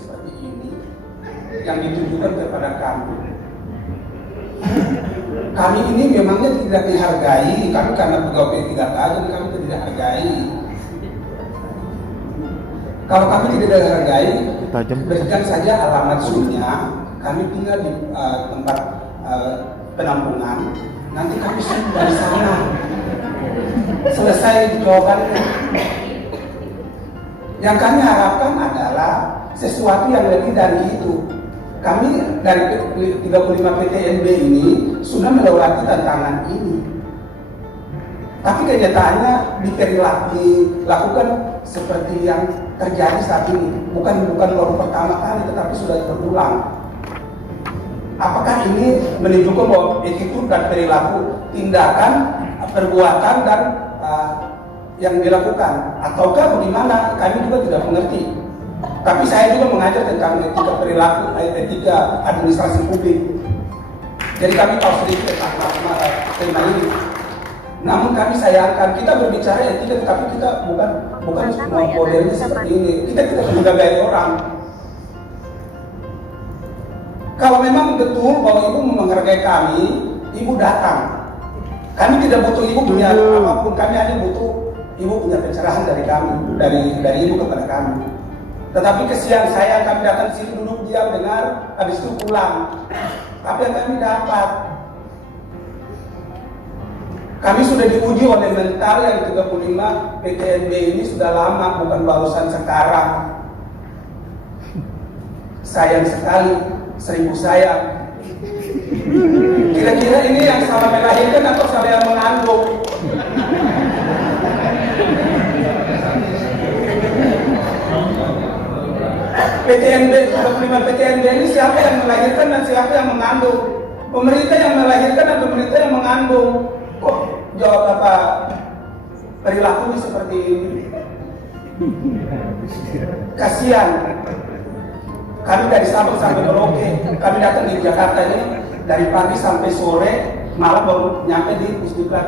seperti ini yang ditujukan kepada kami. Kami ini memangnya tidak dihargai, kami karena pegawai P3K jadi kami tidak dihargai. Kalau kami tidak dihargai, berikan saja alamat Zoom-nya. Kami tinggal di tempat penampungan. Nanti kami sudah dari sana. Selesai jawabannya. Yang kami harapkan adalah sesuatu yang lebih dari itu. Kami dari 35 PTNB ini sudah melewati tantangan ini. Tapi kenyataannya dilakukan seperti yang terjadi saat ini. Bukan baru pertama kali, tetapi sudah berulang. Apakah ini menunjukkan bahwa attitude dan perilaku, tindakan, perbuatan dan yang dilakukan, ataukah bagaimana? Kami juga tidak mengerti. Tapi saya juga mengajar tentang etika perilaku, etika administrasi publik. Jadi kami tahu sedikit tentang tema ini. Namun kami sayangkan kita berbicara etika, tapi kita bukan semua modelnya seperti ini. Kita tidak menggagai orang. Kalau memang betul bahwa ibu menghargai kami, ibu datang. Kami tidak butuh ibu punya apapun, kami hanya butuh ibu punya pencerahan dari kami, dari ibu kepada kami. Tetapi kesian saya, kami datang sini duduk diam dengar, habis itu pulang. Apa yang kami dapat? Kami sudah diuji oleh mental yang 35 PTNB ini sudah lama, bukan barusan sekarang. Sayang sekali, 1000 sayang. Kira-kira ini yang salah melahirkan atau salah yang mengandung? PTNB, 35 PTNB ini siapa yang melahirkan dan siapa yang mengandung? Pemerintah yang melahirkan dan pemerintah yang mengandung. Kok jawab apa perilakunya seperti ini? Kasihan. Kami dari Sabang sampai Merauke, kami datang di Jakarta ini dari pagi sampai sore, malam baru nyampe di Pusdiklat.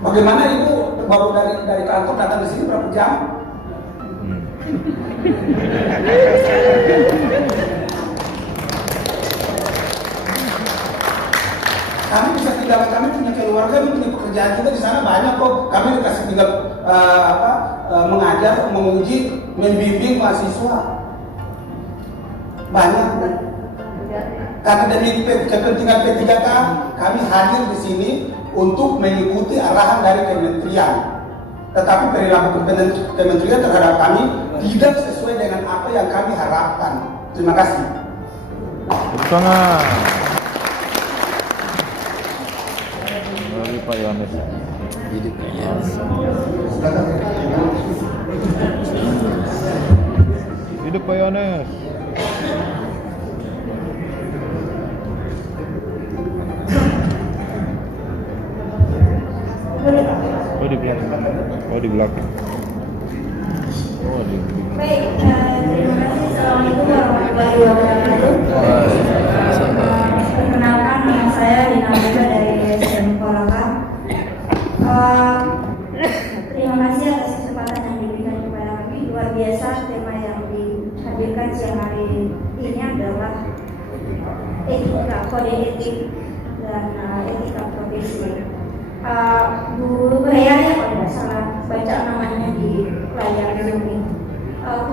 Bagaimana ibu baru dari kantor datang ke sini berapa jam? Kami bisa tinggal, kami punya keluarga, punya pekerjaan juga di sana banyak kok. Kami dikasih tinggal mengajar, menguji, membimbing mahasiswa banyak. Karena dari kepentingan P3K, kami hadir di sini untuk mengikuti arahan dari kementerian. Tetapi perilaku kementerian terhadap kami tidak sesuai dengan apa yang kami harapkan. Terima kasih. Tangan. Mari Pak Yohanes. Hidup Pak Yohanes. Hidup Pak Yohanes. Oh di belakang. Oh di belakang. Oh di belakang. Baik, terima kasih. Assalamualaikum warahmatullahi wabarakatuh. Perkenalkan, nama saya Dina Muda dari SDM Kolaka. Terima kasih atas kesempatan yang diberikan kepada kami. Luar biasa tema yang dihadirkan siang hari ini adalah etika, kode etik dan etika profesi. Bu Baya ya kalau tidak salah baca namanya di layar Zoom ini.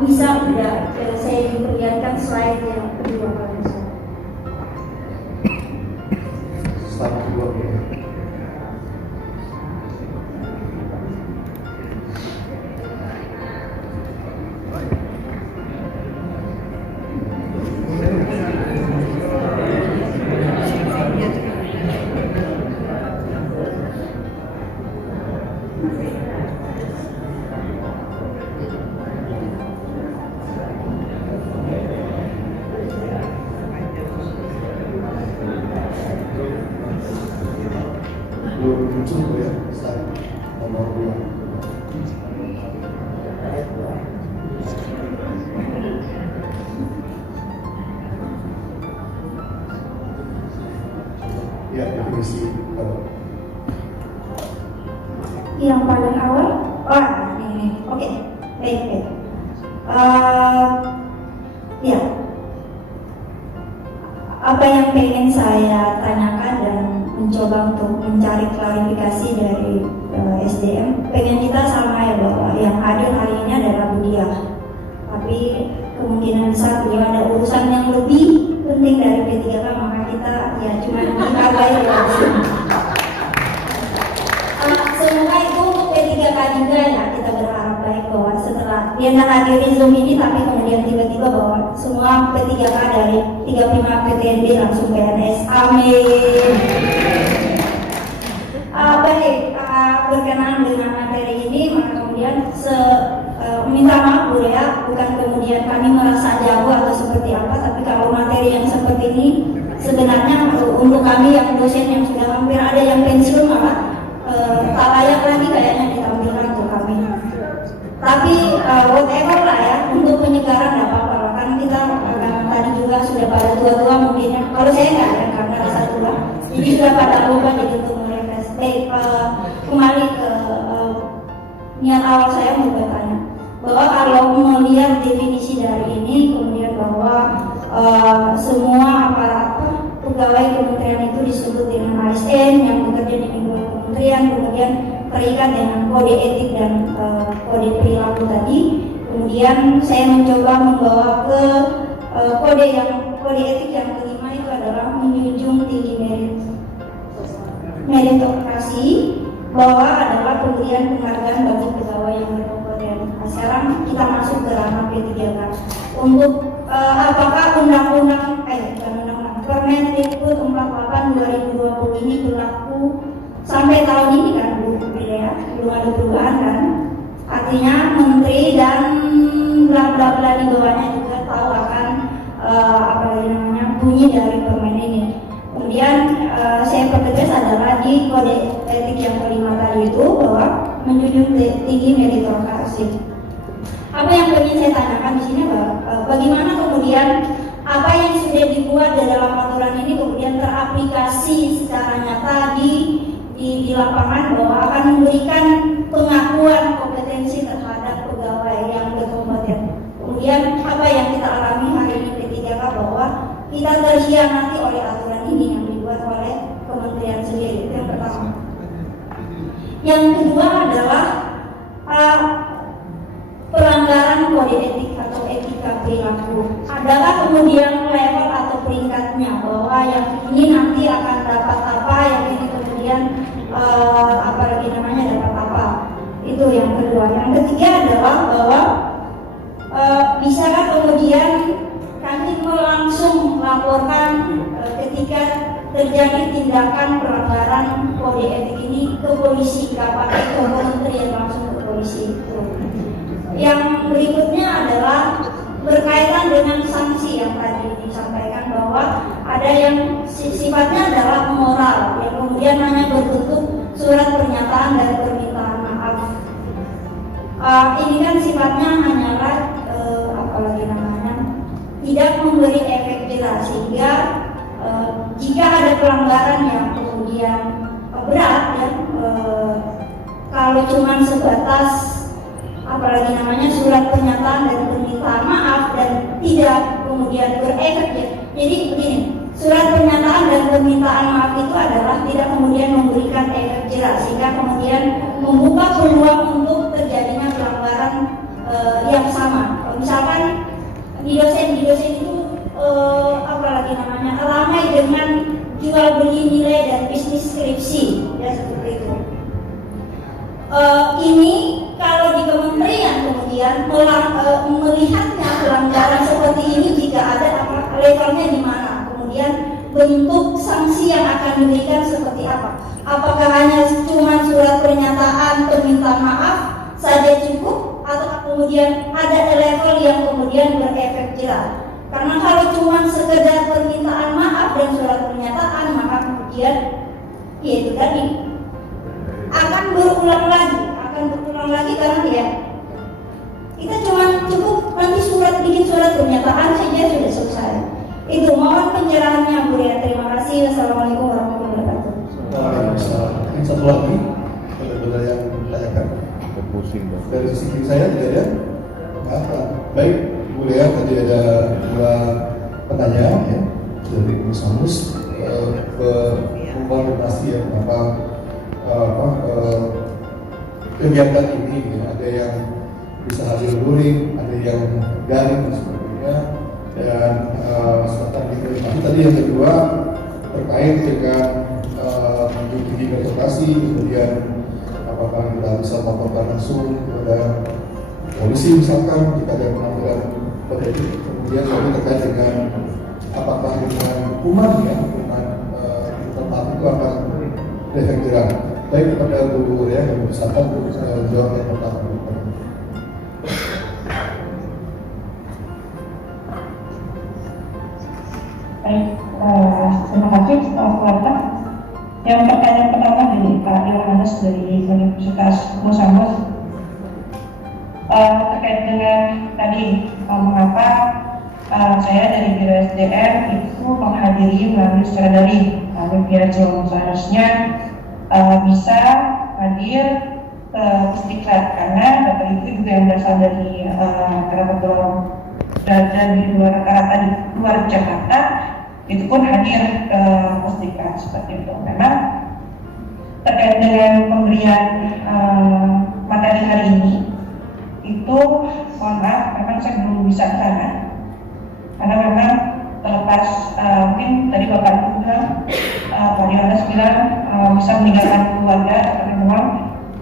Bisa tidak saya diperlihatkan slide yang kedua kalau bisa. Slide kedua. Yang paling awal, ini. Oke, baik. Ya, apa yang pengen saya tanyakan dan mencoba untuk mencari klarifikasi dari SDM, pengen kita sama ya bahwa yang hadir hari ini adalah Budia, tapi kemungkinan besar beliau ada urusan yang lebih penting dari P3K, maka kita ya cuma dihargai ya. Semoga itu untuk P3K juga ya, kita berharap baik bahwa setelah dia menghadiri Zoom ini tapi kemudian tiba-tiba bahwa semua P3K dari 35 PTNB langsung PNS, amin. Baik, berkenaan dengan materi ini, maka kemudian minta maaf Bu ya, bukan kemudian kami merasa jago atau seperti apa, tapi kalau materi yang seperti ini sebenarnya untuk kami yang dosen yang sudah hampir ada yang pensiun malah tak layak lagi kayaknya ditampilkan untuk kami. Tapi whatever lah ya, untuk penyegaran tidak apa-apa lah, kan kita tadi juga sudah pada tua-tua mungkin ya. Kalau saya nggak ya, karena rasa tua, jadi sudah pada lupa jadi untuk merefresh. Baik, kembali ke niat awal saya mau bertanya bahwa kalau melihat definisi dari ini, kemudian bahwa semua aparat pegawai kementerian itu disebut dengan ASN yang bekerja di lingkungan kementerian, kemudian terikat dengan kode etik dan kode perilaku tadi. Kemudian saya mencoba membawa ke kode etik yang kelima, itu adalah menjunjung tinggi meritokrasi, bahwa adalah pemberian penghargaan bagi pegawai yang berkompeten. Nah, sekarang kita masuk ke ranah P3K. Untuk apakah undang-undang Permendikbud 48 2020 ini berlaku sampai tahun ini kan Bu ya, belum ada perubahan kan? Artinya menteri dan bla bla bla di bawahnya juga tahu akan bunyi dari permen ini. Kemudian saya pertegas adalah di kode etik yang kelima tadi itu bahwa menjunjung tinggi meritokrasi. Apa yang ingin saya tanyakan di sini bagaimana kemudian apa yang sudah dibuat di dalam aturan ini kemudian teraplikasi secara nyata di lapangan, bahwa akan memberikan pengakuan kompetensi terhadap pegawai yang berkompeten. Kemudian apa yang kita alami hari ini P3K, bahwa kita terhianati oleh aturan ini yang dibuat oleh kementerian sendiri. Itu yang pertama. Yang kedua adalah pelanggaran kode etik atau etika perilaku. Adakah kemudian level atau peringkatnya, bahwa yang ini nanti akan dapat apa, yang ini kemudian dapat apa? Itu yang kedua. Yang ketiga adalah bahwa bisakah kemudian kami langsung melaporkan ketika terjadi tindakan pelanggaran kode etik ini ke polisi, apakah ke kementerian langsung ke polisi itu. Yang berikutnya adalah berkaitan dengan sanksi yang tadi disampaikan, bahwa ada yang sifatnya adalah moral, yang kemudian hanya berbentuk surat pernyataan dan permintaan maaf. Ini kan sifatnya hanyalah tidak memberi efek jelas, sehingga jika ada pelanggaran yang kemudian berat ya, kalau cuma sebatas surat pernyataan dan permintaan maaf dan tidak kemudian berefek ya. Jadi begini, surat pernyataan dan permintaan maaf itu adalah tidak kemudian memberikan efek jelas, sehingga kemudian membuka peluang untuk terjadinya pelanggaran yang sama. Misalkan di dosen itu ramai dengan jual beli nilai dan bisnis skripsi ya, seperti itu. Ini kalau di kementerian kemudian melihatnya pelanggaran seperti ini, jika ada levelnya di mana, kemudian bentuk sanksi yang akan diberikan seperti apa? Apakah hanya cuma surat pernyataan permintaan maaf saja cukup, atau kemudian ada level yang kemudian berefek jelas? Karena kalau cuma sekedar permintaan maaf dan surat pernyataan, maka kemudian yaitu tadi akan berulang lagi karena ya kita cuma cukup nanti bikin surat pernyataan saja sudah selesai. Itu mohon pencerahannya Bu ya. Terima kasih. Wassalamualaikum warahmatullahi wabarakatuh. Ini satu lagi benar-benar yang ditanyakan pusing dari sisi saya tidak ada. Baik, boleh tadi ada dua penanya ya dari Musamus mengkonfirmasi ya kenapa kegiatan ini ya, ada yang bisa hadir luring, ada yang daring dan sebagainya. Dan kesempatan dikonfirmasi tadi yang kedua terkait dengan tinggi birokrasi, kemudian apakah kita bisa melaporkan langsung kepada polisi misalkan jika ada penampilan kode etik. Kemudian kami terkait dengan apakah dengan hukuman ya, hukuman tetap itu akan efek jerah. Baik, kepada Bu ya yang bersangkutan untuk jawab yang pertama. Baik, terima kasih Pak. Yang pertanyaan pertama dari Pak Yohanes dari Universitas Musamus terkait dengan tadi mengapa saya dari Biro SDM itu menghadiri melalui secara daring via Zoom. Seharusnya bisa hadir ke Pusdiklat karena Bapak Ibu juga yang berasal dari berada di luar rata-rata di luar Jakarta itu pun hadir ke Pusdiklat seperti itu. Memang terkait dengan pemberian materi hari ini itu mohon maaf memang saya belum bisa ke sana karena memang terlepas mungkin tadi Bapak Ibu bilang Pak Yohanes bilang bisa meninggalkan keluarga karena memang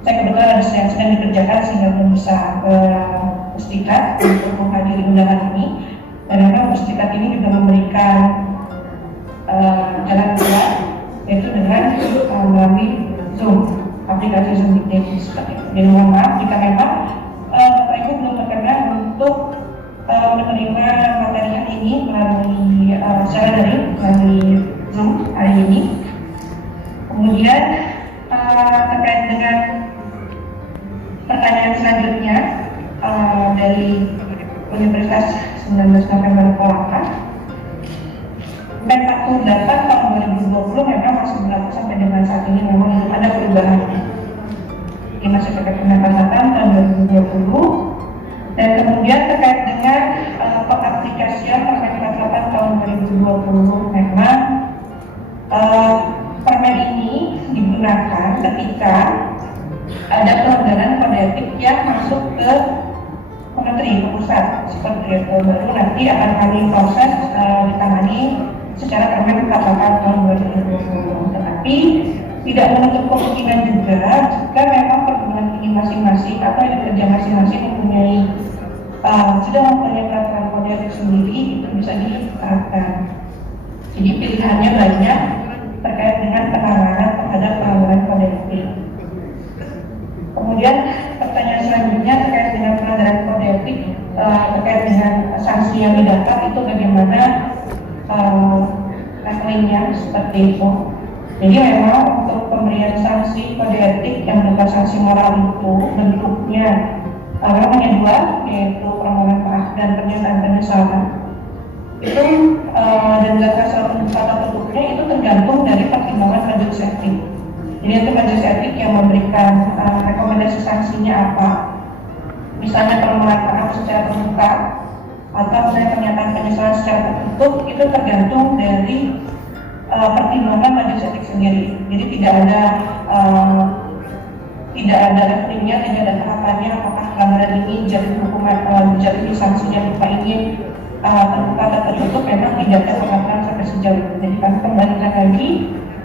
saya kebetulan ada yang sedang dikerjakan sehingga belum bisa ke Pusdiklat untuk menghadiri undangan ini. Dan memang Pusdiklat ini juga memberikan jalan keluar yaitu dengan melalui Zoom, aplikasi Zoom meeting seperti itu. Jadi mohon maaf jika memang Bapak Ibu belum berkenan untuk menerima materi hari ini melalui secara daring melalui Zoom hari ini. Kemudian terkait dengan pertanyaan selanjutnya dari Universitas 19 November Kolaka, Permen 48 tahun 2020 memang masih berlaku sampai dengan saat ini, memang belum ada perubahan. Ini masih terkait dengan catatan tahun 2020. Dan kemudian terkait dengan pengaplikasian Permen 48 tahun 2020, memang permen ini digunakan ketika ada pelanggaran kode etik yang masuk ke Kementerian ke pusat seperti itu, baru nanti akan kami proses ditangani secara Permen 48 tahun 2020. Tetapi tidak menutup kemungkinan juga jika memang perguruan tinggi masing-masing atau yang kerja masing-masing mempunyai sudah mempunyai peraturan kode etik sendiri, itu bisa diterapkan. Jadi pilihannya banyak terkait dengan penanganan terhadap pelanggaran kode etik. Kemudian pertanyaan selanjutnya terkait dengan pelanggaran kode etik, terkait dengan sanksi yang didapat itu bagaimana levelnya seperti itu. Jadi memang untuk pemberian sanksi kode etik yang berupa sanksi moral itu bentuknya memang hanya dua, yaitu permohonan maaf dan pernyataan penyesalan. Itu dan juga kata bentuknya itu tergantung dari pertimbangan majelis etik. Jadi itu majelis etik yang memberikan rekomendasi sanksinya apa. Misalnya permohonan maaf secara terbuka atau misalnya pernyataan penyesalan secara tertutup, itu tergantung dari pertimbangan majelis etik sendiri. Jadi tidak ada levelingnya, tidak ada tahapannya apakah pelanggaran ini jadi hukuman, jadi sanksinya berupa ini terbuka atau tertutup. Memang tidak ada pengaturan sampai sejauh itu. Jadi kami kembalikan lagi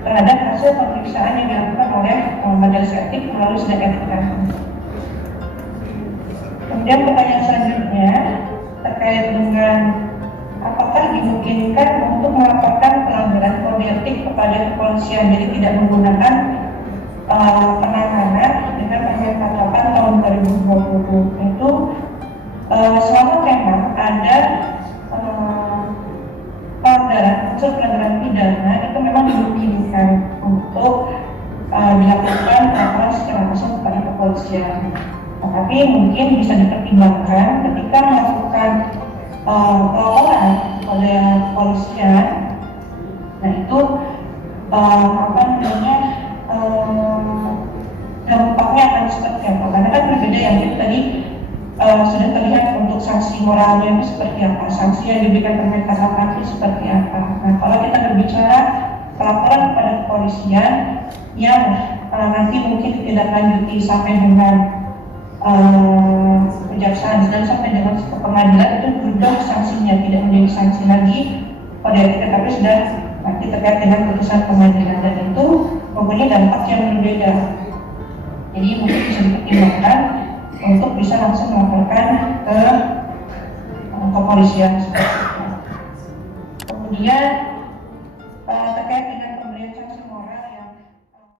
terhadap hasil pemeriksaan yang dilakukan oleh majelis etik melalui sidang etik kami. Kemudian pertanyaan selanjutnya terkait dengan apakah dimungkinkan untuk melaporkan pelanggaran kode etik kepada kepolisian, jadi tidak menggunakan penanganan dengan Permen 48 tahun 2020. Itu selama memang ada unsur pelanggaran pidana, itu memang dimungkinkan untuk dilakukan laporan secara langsung kepada kepolisian. Tapi mungkin bisa dipertimbangkan ketika melakukan pelaporan oleh kepolisian. Nah itu dampaknya akan seperti apa? Karena kan berbeda yang tadi sudah terlihat bentuk sanksi moralnya itu seperti apa, sanksi yang diberikan pemerintah itu seperti apa. Nah, kalau kita berbicara pelaporan kepada kepolisian yang nanti mungkin ditindaklanjuti sampai dengan kejaksaan dan sampai dengan ke pengadilan, itu berubah sanksinya, tidak menjadi sanksi lagi kode etik, tapi sudah nanti terkait dengan putusan pengadilan, dan itu mempunyai dampak yang berbeda. Jadi mungkin bisa dipertimbangkan untuk bisa langsung melaporkan ke kepolisian. Kemudian